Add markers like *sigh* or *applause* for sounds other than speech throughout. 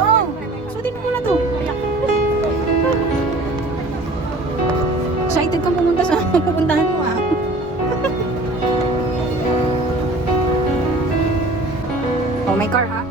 Oh, Oo. Suotin mo muna to. Excited kang pumunta sa *laughs* pupuntahan mo ah. *laughs* oh, may car ha?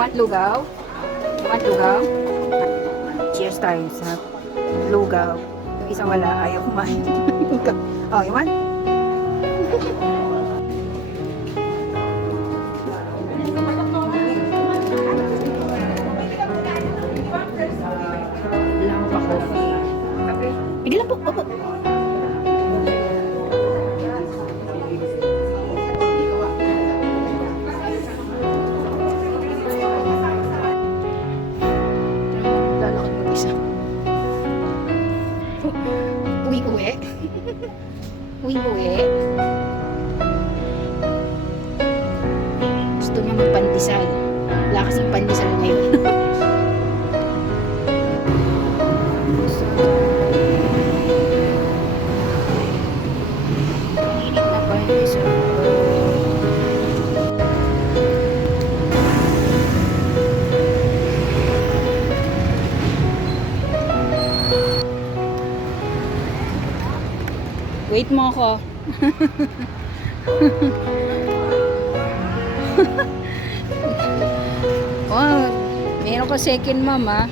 Want lugaw? You want lugaw? Cheers tayo sa lugaw. Yung isang wala, ayaw kumain. *laughs* oh, you want? Lang pa coffee. Sige lang po, opo. Uwi-uwi. Gusto niya magpandesal. Wala kasing pandesal ngayon. *laughs* Wait mo ako. *laughs* oh, meron ka second mom ah.